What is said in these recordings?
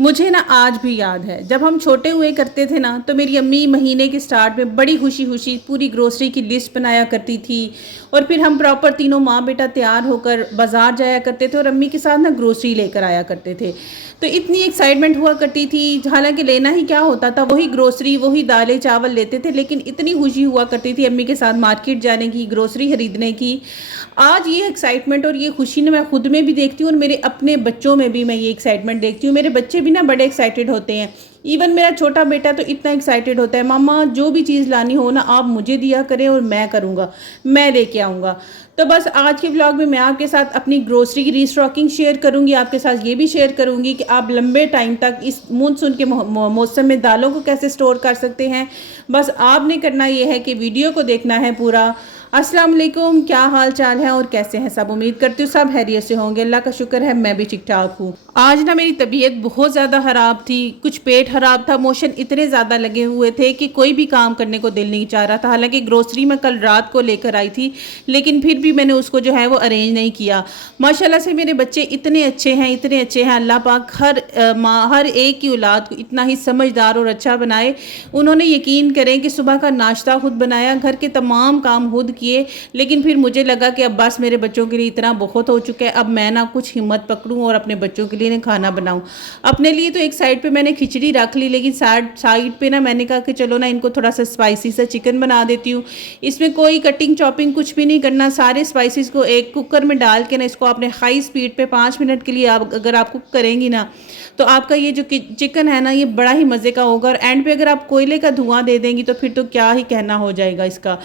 मुझे ना आज भी याद है जब हम छोटे हुए करते थे ना, तो मेरी अम्मी महीने के स्टार्ट में बड़ी खुशी खुशी पूरी ग्रोसरी की लिस्ट बनाया करती थी। और फिर हम प्रॉपर तीनों माँ बेटा तैयार होकर बाजार जाया करते थे और अम्मी के साथ ना ग्रोसरी लेकर आया करते थे। तो इतनी एक्साइटमेंट हुआ करती थी, हालांकि लेना ही क्या होता था, वही ग्रोसरी वही दालें चावल लेते थे, लेकिन इतनी खुशी हुआ करती थी अम्मी के साथ मार्केट जाने की, ग्रोसरी खरीदने की। आज ये एक्साइटमेंट और ये खुशी ना मैं खुद में भी देखती हूँ और मेरे अपने बच्चों में भी मैं ये एक्साइटमेंट देखती हूँ। मेरे बच्चे भी ना बड़े एक्साइटेड होते हैं। इवन मेरा छोटा बेटा तो इतना एक्साइटेड होता है, मामा जो भी चीज़ लानी हो ना आप मुझे दिया करें और मैं करूँगा, मैं लेके आऊँगा। तो बस आज के व्लॉग में मैं आपके साथ अपनी ग्रोसरी की रीस्टॉकिंग शेयर करूंगी, आपके साथ ये भी शेयर करूंगी कि आप लंबे टाइम तक इस मानसून के मौसम में दालों को कैसे स्टोर कर सकते हैं। बस आपने करना ये है कि वीडियो को देखना है पूरा। अस्सलाम वालेकुम, क्या हाल चाल है और कैसे हैं सब? उम्मीद करती हूँ सब खैरियत से होंगे, अल्लाह का शुक्र है मैं भी ठीक ठाक हूँ। आज ना मेरी तबीयत बहुत ज़्यादा ख़राब थी, कुछ पेट ख़राब था, मोशन इतने ज़्यादा लगे हुए थे कि कोई भी काम करने को दिल नहीं चाह रहा था। हालांकि ग्रोसरी मैं कल रात को लेकर आई थी, लेकिन फिर भी मैंने उसको जो है वो अरेंज नहीं किया। माशाल्लाह से मेरे बच्चे इतने अच्छे हैं, इतने अच्छे हैं। अल्लाह पाक हर एक की औलाद को इतना ही समझदार और अच्छा बनाए। उन्होंने यकीन करें कि सुबह का नाश्ता खुद बनाया, घर के तमाम काम खुद किए, लेकिन फिर मुझे लगा कि अब बस मेरे बच्चों के लिए इतना बहुत हो चुका है, अब मैं ना कुछ हिम्मत पकड़ूं और अपने बच्चों के लिए ना खाना बनाऊं। अपने लिए तो एक साइड पे मैंने खिचड़ी रख ली, लेकिन साइड पे ना मैंने कहा कि चलो ना इनको थोड़ा सा स्पाइसी सा चिकन बना देती हूँ। इसमें कोई कटिंग चॉपिंग कुछ भी नहीं करना, सारे स्पाइसेस को एक कुकर में डाल के ना इसको आपने हाई स्पीड पे 5 मिनट के लिए अगर आप कुक करेंगी ना, तो आपका ये जो चिकन है ना ये बड़ा ही मज़े का होगा। और एंड पे अगर आप कोयले का धुआं दे देंगी तो फिर तो क्या ही कहना हो जाएगा इसका।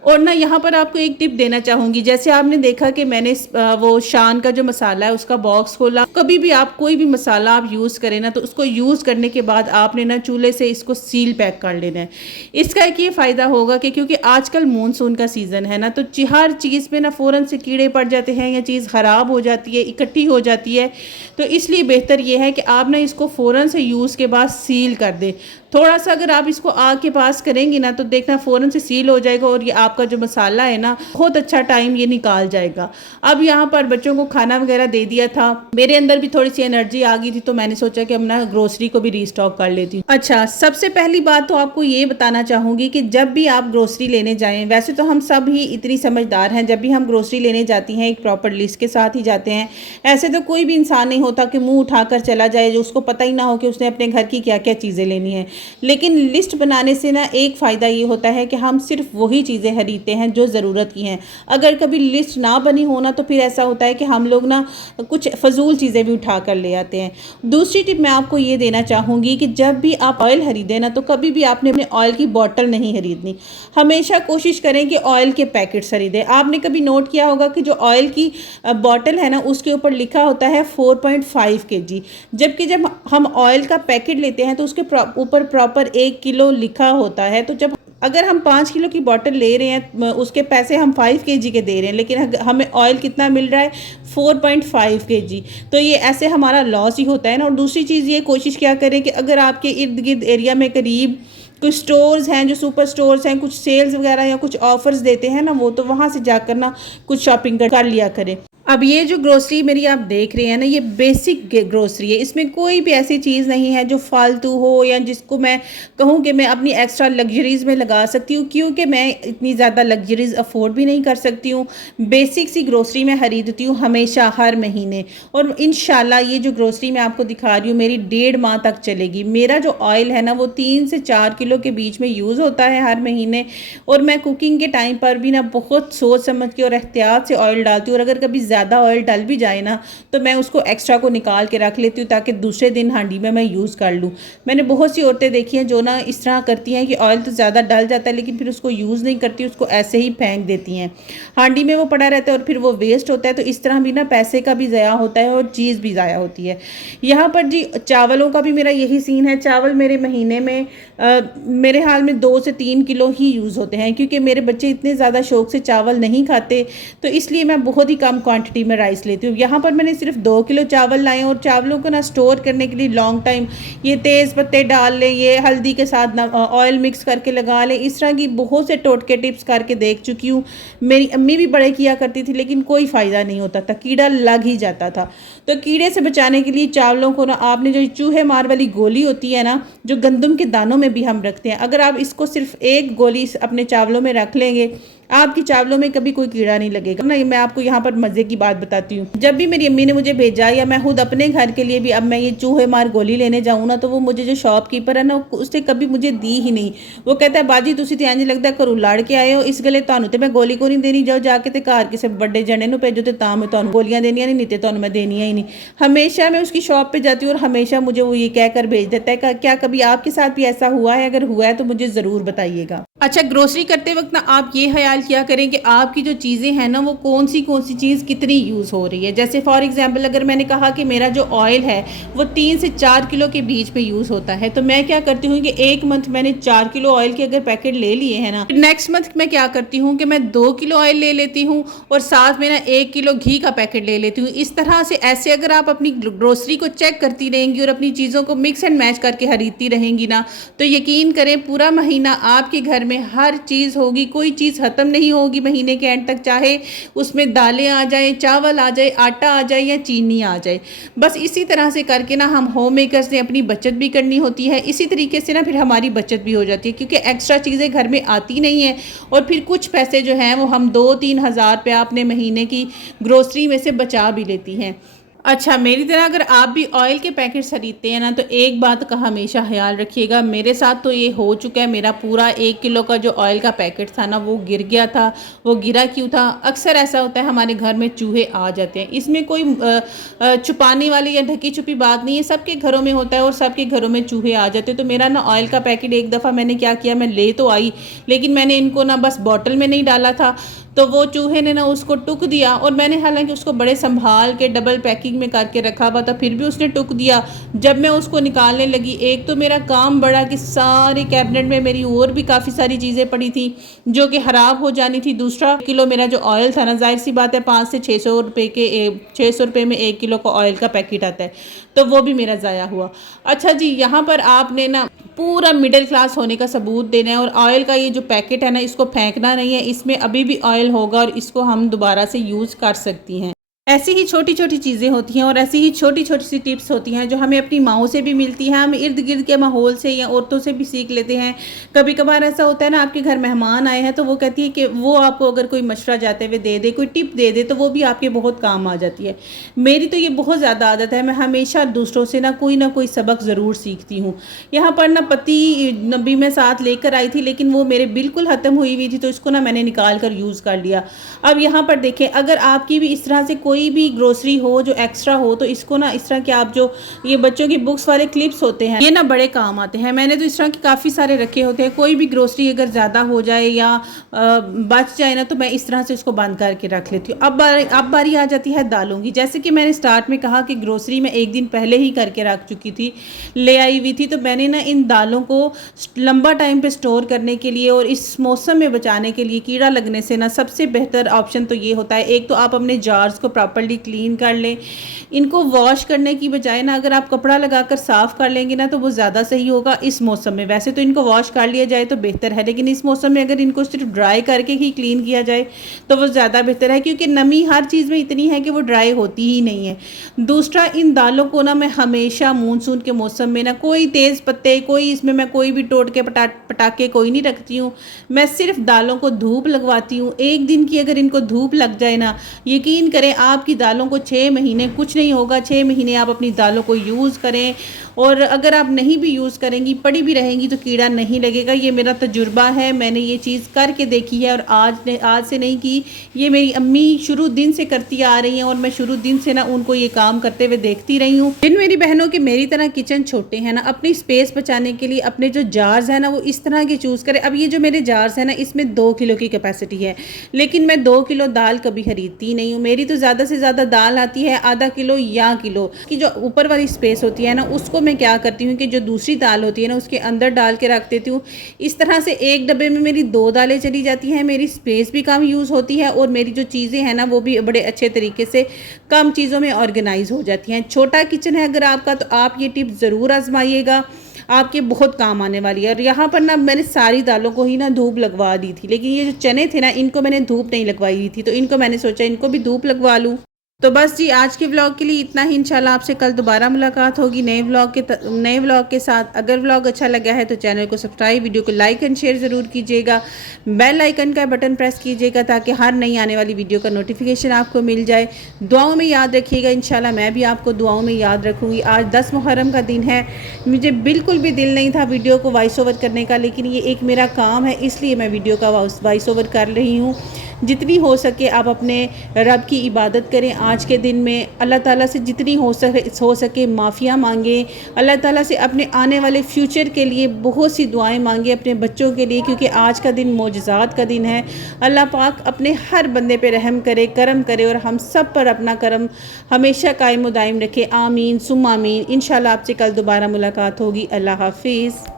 और ना यहाँ पर आपको एक टिप देना चाहूँगी, जैसे आपने देखा कि मैंने वो शान का जो मसाला है उसका बॉक्स खोला। कभी भी आप कोई भी मसाला आप यूज़ करें ना, तो उसको यूज़ करने के बाद आपने ना चूल्हे से इसको सील पैक कर लेना है। इसका एक ये फ़ायदा होगा कि क्योंकि आजकल मानसून का सीज़न है ना, तो हर चीज़ में ना फ़ौरन से कीड़े पड़ जाते हैं या चीज़ ख़राब हो जाती है, इकट्ठी हो जाती है। तो इसलिए बेहतर ये है कि आप ना इसको फ़ौरन से यूज़ के बाद सील कर दें। थोड़ा सा अगर आप इसको आग के पास करेंगी ना, तो देखना फ़ौरन से सील हो जाएगा और ये आपका जो मसाला है ना बहुत अच्छा टाइम ये निकाल जाएगा। अब यहाँ पर बच्चों को खाना वगैरह दे दिया था, मेरे अंदर भी थोड़ी सी एनर्जी आ गई थी, तो मैंने सोचा कि अब ना ग्रोसरी को भी रीस्टॉक कर लेती हूँ। अच्छा, सबसे पहली बात तो आपको ये बताना चाहूँगी कि जब भी आप ग्रोसरी लेने जाएँ, वैसे तो हम सब ही इतनी समझदार हैं, जब भी हम ग्रोसरी लेने जाती हैं एक प्रॉपर लिस्ट के साथ ही जाते हैं। ऐसे तो कोई भी इंसान नहीं होता कि मुँह उठाकर चला जाए जो उसको पता ही ना हो कि उसने अपने घर की क्या क्या चीज़ें लेनी है। लेकिन लिस्ट बनाने से ना एक फ़ायदा ये होता है कि हम सिर्फ वही चीज़ें खरीदते हैं जो ज़रूरत की हैं। अगर कभी लिस्ट ना बनी हो ना, तो फिर ऐसा होता है कि हम लोग ना कुछ फ़जूल चीज़ें भी उठा कर ले आते हैं। दूसरी टिप मैं आपको ये देना चाहूँगी कि जब भी आप ऑयल खरीदें ना, तो कभी भी आपने अपने ऑयल की बॉटल नहीं खरीदनी। हमेशा कोशिश करें कि ऑयल के पैकेट्स खरीदें। आपने कभी नोट किया होगा कि जो ऑयल की बॉटल है ना, उसके ऊपर लिखा होता है 4.5 kg, जबकि जब हम ऑयल का पैकेट लेते हैं तो उसके ऊपर प्रॉपर 1 किलो लिखा होता है। तो जब अगर हम 5 किलो की बोतल ले रहे हैं, उसके पैसे हम 5 kg के दे रहे हैं, लेकिन हमें ऑयल कितना मिल रहा है? 4.5 kg। तो ये ऐसे हमारा लॉस ही होता है ना। और दूसरी चीज़ ये कोशिश क्या करें कि अगर आपके इर्द गिर्द एरिया में करीब कुछ स्टोर्स हैं जो सुपर स्टोर्स हैं, कुछ सेल्स वगैरह या कुछ ऑफर्स देते हैं ना, वो तो वहाँ से जाकर ना कुछ शॉपिंग कर लिया करें। अब ये जो ग्रोसरी मेरी आप देख रहे हैं ना, ये बेसिक ग्रोसरी है, इसमें कोई भी ऐसी चीज़ नहीं है जो फालतू हो या जिसको मैं कहूँ कि मैं अपनी एक्स्ट्रा लग्जरीज़ में लगा सकती हूँ, क्योंकि मैं इतनी ज़्यादा लग्जरीज़ अफोर्ड भी नहीं कर सकती हूँ। बेसिक सी ग्रोसरी मैं खरीदती हूँ हमेशा हर महीने, और इंशाल्लाह ये जो ग्रोसरी मैं आपको दिखा रही हूँ मेरी 1.5 माह तक चलेगी। मेरा जो ऑयल है ना वो 3 से 4 किलो के बीच में यूज़ होता है हर महीने। और मैं कुकिंग के टाइम पर भी ना बहुत सोच समझ के और एहतियात से ऑयल डालती हूँ। और अगर कभी ज़्यादा ऑयल डल भी जाए ना, तो मैं उसको एक्स्ट्रा को निकाल के रख लेती हूँ ताकि दूसरे दिन हांडी में मैं यूज़ कर लूँ। मैंने बहुत सी औरतें देखी हैं जो ना इस तरह करती हैं कि ऑयल तो ज़्यादा डल जाता है लेकिन फिर उसको यूज़ नहीं करती, उसको ऐसे ही फेंक देती हैं, हांडी में वो पड़ा रहता है और फिर वो वेस्ट होता है। तो इस तरह भी ना पैसे का भी ज़ाया होता है और चीज़ भी ज़ाया होती है। यहाँ पर जी चावलों का भी मेरा यही सीन है। चावल मेरे महीने में मेरे हाल में 2 से 3 किलो ही यूज़ होते हैं, क्योंकि मेरे बच्चे इतने ज़्यादा शौक से चावल नहीं खाते, तो इसलिए मैं बहुत ही कम क्वान्टिटी क्वांटिटी में राइस लेती हूँ। यहाँ पर मैंने सिर्फ 2 किलो चावल लाए हैं और चावलों को ना स्टोर करने के लिए लॉन्ग टाइम ये तेज़ पत्ते डाल लें, ये हल्दी के साथ ना ऑयल मिक्स करके लगा लें, इस तरह की बहुत से टोटके टिप्स करके देख चुकी हूँ। मेरी अम्मी भी बड़े किया करती थी लेकिन कोई फ़ायदा नहीं होता था, कीड़ा लग ही जाता था। तो कीड़े से बचाने के लिए चावलों को ना आपने जो चूहे मार वाली गोली होती है ना, जो गंदम के दानों में भी हम रखते हैं, अगर आप इसको सिर्फ एक गोली अपने चावलों में रख लेंगे, आपकी चावलों में कभी कोई कीड़ा नहीं लगेगा ना। मैं आपको यहाँ पर मज़े की बात बताती हूँ। जब भी मेरी अम्मी ने मुझे भेजा या मैं खुद अपने घर के लिए भी अब मैं ये चूहे मार गोली लेने जाऊँ ना, तो वो मुझे जो शॉपकीपर है ना उसने कभी मुझे दी ही नहीं। वो कहता है बाजी तुसी तो इंज लगता घरों लड़ के आए हो, इस गले तुहानू तो मैं गोली को नहीं देनी, जाओ जाके ते घर किसी बड़े जने नूं भेजो तो तां मैं तुहानू गोलियां देनियां नहीं तो तुहानू मैं देनियां ही नहीं। हमेशा मैं उसकी शॉप पे जाती हूँ और हमेशा मुझे वो ये कहकर भेज देता है। क्या कभी आपके साथ भी ऐसा हुआ है? अगर हुआ है तो मुझे ज़रूर बताइएगा। अच्छा, ग्रोसरी करते वक्त ना आप ये ख्याल किया करें कि आपकी जो चीज़ें हैं ना वो कौन सी चीज़ कितनी यूज़ हो रही है। जैसे फॉर एग्जांपल अगर मैंने कहा कि मेरा जो ऑयल है वो 3 से 4 किलो के बीच में यूज़ होता है, तो मैं क्या करती हूँ कि एक मंथ मैंने 4 किलो ऑयल के अगर पैकेट ले लिए हैं ना, नेक्स्ट मंथ मैं क्या करती हूँ कि मैं 2 किलो ऑयल ले लेती हूँ और साथ में ना 1 किलो घी का पैकेट ले लेती हूँ। इस तरह से ऐसे अगर आप अपनी ग्रोसरी को चेक करती रहेंगी और अपनी चीज़ों को मिक्स एंड मैच करके खरीदती रहेंगी ना, तो यकीन करें पूरा महीना आपके घर में हर चीज़ होगी, कोई चीज़ ख़त्म नहीं होगी महीने के एंड तक, चाहे उसमें दालें आ जाए, चावल आ जाए, आटा आ जाए या चीनी आ जाए। बस इसी तरह से करके ना हम होम मेकर्स ने अपनी बचत भी करनी होती है, इसी तरीके से ना फिर हमारी बचत भी हो जाती है, क्योंकि एक्स्ट्रा चीज़ें घर में आती नहीं है और फिर कुछ पैसे जो हैं वो हम 2-3 हज़ार रुपया अपने महीने की ग्रोसरी में से बचा भी लेती हैं। अच्छा, मेरी तरह अगर आप भी ऑयल के पैकेट खरीदते हैं ना, तो एक बात का हमेशा ख्याल रखिएगा। मेरे साथ तो ये हो चुका है, मेरा पूरा 1 किलो का जो ऑयल का पैकेट था ना वो गिर गया था। वो गिरा क्यों था? अक्सर ऐसा होता है हमारे घर में चूहे आ जाते हैं, इसमें कोई छुपाने वाली या ढकी छुपी बात नहीं है, सबके घरों में होता है और सबके घरों में चूहे आ जाते हैं। तो मेरा ना ऑयल का पैकेट एक दफ़ा मैंने क्या किया, मैं ले तो आई लेकिन मैंने इनको ना बस बॉटल में नहीं डाला था, तो वो चूहे ने ना उसको टुक दिया और मैंने हालांकि उसको बड़े संभाल के डबल पैकिंग में करके रखा हुआ था, फिर भी उसने टुक दिया। जब मैं उसको निकालने लगी, एक तो मेरा काम बड़ा कि सारे कैबिनेट में मेरी और भी काफ़ी सारी चीज़ें पड़ी थी जो कि ख़राब हो जानी थी। दूसरा किलो मेरा जो ऑयल था ना, जाहिर सी बात है 500 से 600 रुपये के 600 रुपये में 1 किलो का ऑयल का पैकेट आता है, तो वो भी मेरा ज़ाया हुआ। अच्छा जी, यहाँ पर आपने ना पूरा मिडिल क्लास होने का सबूत देना है और ऑयल का ये जो पैकेट है ना इसको फेंकना नहीं है, इसमें अभी भी ऑयल होगा और इसको हम दोबारा से यूज़ कर सकती हैं। ऐसी ही छोटी छोटी चीज़ें होती हैं और ऐसी ही छोटी छोटी सी टिप्स होती हैं जो हमें अपनी माओं से भी मिलती हैं, हम इर्द गिर्द के माहौल से या औरतों से भी सीख लेते हैं। कभी कभार ऐसा होता है ना, आपके घर मेहमान आए हैं तो वो कहती है कि वो आपको अगर कोई मशवरा जाते हुए दे दे, कोई टिप दे दे, तो वो भी आपके बहुत काम आ जाती है। मेरी तो ये बहुत ज़्यादा आदत है, मैं हमेशा दूसरों से ना कोई सबक ज़रूर सीखती हूँ। यहाँ पर ना पति नबी मैं साथ लेकर आई थी लेकिन वो मेरे बिल्कुल ख़त्म हुई हुई थी, तो इसको ना मैंने निकाल कर यूज़ कर लिया। अब यहाँ पर देखें, अगर आपकी भी इस तरह से कोई भी ग्रोसरी हो जो एक्स्ट्रा हो, तो इसको ना इस तरह के आप जो ये बच्चों की बुक्स वाले क्लिप्स होते हैं, ये ना बड़े काम आते हैं। मैंने तो इस तरह के काफ़ी सारे रखे होते हैं। कोई भी ग्रोसरी अगर ज़्यादा हो जाए या बच जाए ना, तो मैं इस तरह से उसको बंद करके रख लेती हूँ। अब बारी आ जाती है दालों की। जैसे कि मैंने स्टार्ट में कहा कि ग्रोसरी में एक दिन पहले ही करके रख चुकी थी, ले आई हुई थी, तो मैंने ना इन दालों को लंबा टाइम पे स्टोर करने के लिए और इस मौसम में बचाने के लिए, कीड़ा लगने से ना, सबसे बेहतर ऑप्शन तो ये होता है, एक तो आप अपने जार्स को प्रॉपर्ली क्लीन कर लें। इनको वॉश करने की बजाय ना अगर आप कपड़ा लगाकर साफ़ कर लेंगे ना तो वो ज़्यादा सही होगा इस मौसम में। वैसे तो इनको वॉश कर लिया जाए तो बेहतर है, लेकिन इस मौसम में अगर इनको सिर्फ ड्राई करके ही क्लीन किया जाए तो वो ज़्यादा बेहतर है, क्योंकि नमी हर चीज़ में इतनी है कि वो ड्राई होती ही नहीं है। दूसरा, इन दालों को ना मैं हमेशा मानसून के मौसम में ना कोई तेज़ पत्ते, कोई इसमें मैं कोई भी टोटके पटाखे कोई नहीं रखती हूँ। मैं सिर्फ दालों को धूप लगवाती हूँ। एक दिन की अगर इनको धूप लग जाए ना, यकीन करें आपकी दालों को 6 महीने कुछ नहीं होगा। 6 महीने आप अपनी दालों को यूज़ करें और अगर आप नहीं भी यूज़ करेंगी, पड़ी भी रहेंगी, तो कीड़ा नहीं लगेगा। ये मेरा तजुर्बा है, मैंने ये चीज़ करके देखी है और आज से नहीं की, ये मेरी अम्मी शुरू दिन से करती आ रही हैं और मैं शुरू दिन से ना उनको ये काम करते हुए देखती रही हूँ। जिन मेरी बहनों के मेरी तरह किचन छोटे हैं ना, अपनी स्पेस बचाने के लिए अपने जो जार्स हैं ना वो इस तरह के चूज़ करें। अब ये जो मेरे जार्स हैं ना, इसमें 2 किलो की कैपेसिटी है, लेकिन मैं 2 किलो दाल कभी खरीदती नहीं हूँ। मेरी तो ज़्यादा ज़्यादा से ज़्यादा दाल आती है आधा किलो या किलो की, जो ऊपर वाली स्पेस होती है ना उसको मैं क्या करती हूँ कि जो दूसरी दाल होती है ना उसके अंदर डाल के रख देती हूँ। इस तरह से एक डब्बे में मेरी 2 दालें चली जाती हैं, मेरी स्पेस भी कम यूज़ होती है और मेरी जो चीज़ें हैं ना वो भी बड़े अच्छे तरीके से कम चीज़ों में ऑर्गेनाइज हो जाती हैं। छोटा किचन है अगर आपका तो आप ये टिप ज़रूर आजमाइएगा, आपके बहुत काम आने वाली है। और यहाँ पर ना मैंने सारी दालों को ही ना धूप लगवा दी थी, लेकिन ये जो चने थे ना इनको मैंने धूप नहीं लगवाई थी, तो इनको मैंने सोचा इनको भी धूप लगवा लूँ। तो बस जी आज के व्लॉग के लिए इतना ही। इंशाल्लाह आपसे कल दोबारा मुलाकात होगी नए व्लॉग के साथ। अगर व्लॉग अच्छा लगा है तो चैनल को सब्सक्राइब, वीडियो को लाइक एंड शेयर ज़रूर कीजिएगा। बेल आइकन का बटन प्रेस कीजिएगा ताकि हर नई आने वाली वीडियो का नोटिफिकेशन आपको मिल जाए। दुआओं में याद रखिएगा, इंशाल्लाह मैं भी आपको दुआओं में याद रखूँगी। आज 10 मुहर्रम का दिन है, मुझे बिल्कुल भी दिल नहीं था वीडियो को वॉइस ओवर करने का, लेकिन ये एक मेरा काम है इसलिए मैं वीडियो का वॉइस ओवर कर रही हूँ। जितनी हो सके आप अपने रब की इबादत करें आज के दिन में। अल्लाह ताला से जितनी हो सके माफ़िया मांगें। अल्लाह ताला से अपने आने वाले फ्यूचर के लिए बहुत सी दुआएं मांगें अपने बच्चों के लिए, क्योंकि आज का दिन मोजज़ात का दिन है। अल्लाह पाक अपने हर बंदे पे रहम करे, करम करे और हम सब पर अपना करम हमेशा कायम दायम रखे। आमीन सुम्मा आमीन। इंशाल्लाह आपसे कल दोबारा मुलाकात होगी। अल्लाह हाफिज़।